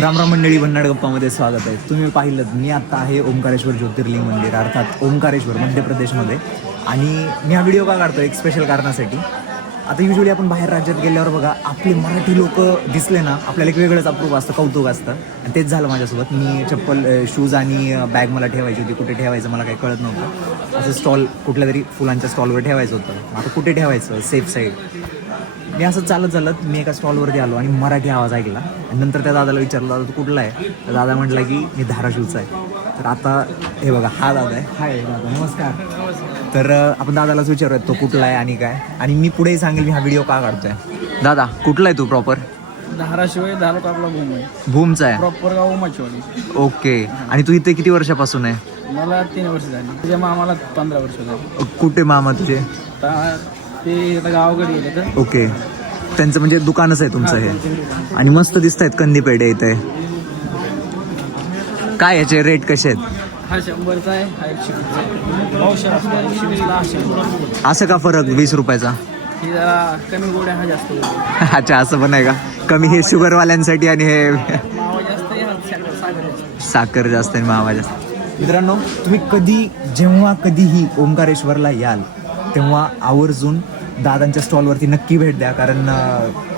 रामराम मंडळी, भन्नाड गप्पामध्ये स्वागत आहे. तुम्ही पाहिलं मी आता आहे ओंकारेश्वर ज्योतिर्लिंग मंदिर अर्थात ओंकारेश्वर मध्य प्रदेशमध्ये. आणि मी हा व्हिडिओ का काढतो एक स्पेशल कारणासाठी. आता युजली आपण बाहेर राज्यात गेल्यावर बघा आपले मराठी लोक दिसले ना आपल्याला एक वेगळंच अप्रूप असतं, कौतुक असतं. आणि तेच झालं माझ्यासोबत. मी चप्पल शूज आणि बॅग मला ठेवायची होती, कुठे ठेवायचं मला काही कळत नव्हतं. असं स्टॉल कुठल्या तरी फुलांच्या स्टॉलवर ठेवायचं होतं. आता कुठे ठेवायचं सेफ साईड. मी असं चालत मी एका स्टॉलवरती आलो आणि मराठी आवाज ऐकला. आणि नंतर त्या दादाला विचारलं, दादा तू कुठला आहे? तर दादा म्हटलं की मी धाराशिवचा आहे. तर आता हे बघा हा दादा आहे. हाय दादा, नमस्कार. तर आपण दादालाच विचारूयात तो कुठला आहे आणि काय. आणि मी पुढेही सांगेल मी हा व्हिडिओ का काढतोय. दादा कुठला आहे तू प्रॉपर? धाराशिव आहे, तालुका आपला भूम आहे. भूमचा आहे. प्रॉपर गाव उमाचवाडी. ओके. आणि तू इथे किती वर्षापासून आहे? मला 3 वर्ष झाली. तुझ्या मामाला 15 वर्ष झाली. कुठे मामा तुझे? ते आता गावाकडे गेले तर. ओके. त्यांचं म्हणजे दुकानच आहे तुमचं हे. आणि मस्त दिसत आहेत कंदी पेढे इथे. काय याचे रेट कसे आहेत? हा 100चा आहे, हा 120चा आहे. पावशेर असतो 120ला, हा 100. असं का फरक 20 रुपयाचा? ही जरा कमी गोड आहे, हा जास्त गोड आहे. अच्छा, असं पण आहे का? कमी हे शुगरवाल्यांसाठी आणि हे मावा जास्त आहे, हा साखर जास्त. साखर जास्त आणि मावा जास्त. मित्रांनो, तुम्ही कधीही ओंकारेश्वरला याल तेव्हा आवर्जून दादांच्या स्टॉलवरती नक्की भेट द्या. कारण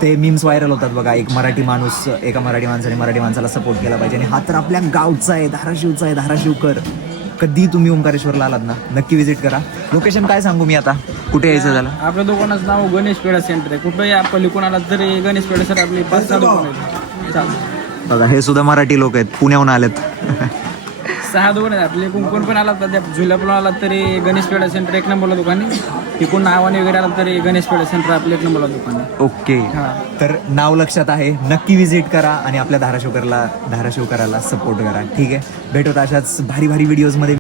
ते मीम्स व्हायरल होतात बघा. एक मराठी माणूस एका मराठी माणसाने मराठी माणसाला सपोर्ट केला पाहिजे. आणि हा तर आपल्या गावचा आहे, धाराशिवचा आहे, धाराशिवकर. कधी तुम्ही ओंकारेश्वरला आलात ना नक्की व्हिजिट करा. लोकेशन काय सांगू मी आता, कुठे यायचं झालं? आपल्या दुकानाचं नाव गणेश पेढा सेंटर आहे. कुठंही आपण कोणाला तरी गणेश पेढा सर आपली 5-6 दुकान आहेत. चालेल. बघा हे सुद्धा मराठी लोक आहेत, पुण्याहून आलेत. 6 दुकान आहेत आपले. कोण पण आला तर झुल्यापूर आला तरी गणेश पेढा सेंटर 1 नंबरला दुकान आहे. तिकडून नावाने वगैरे आला तरी गणेश पेढा सेंटर आपलं 1 नंबरला दुकान आहे. ओके. तर नाव लक्षात आहे, नक्की व्हिजिट करा आणि आपल्या धाराशिवकराला सपोर्ट करा. ठीक आहे, भेटूत अशाच भारी व्हिडिओजमध्ये.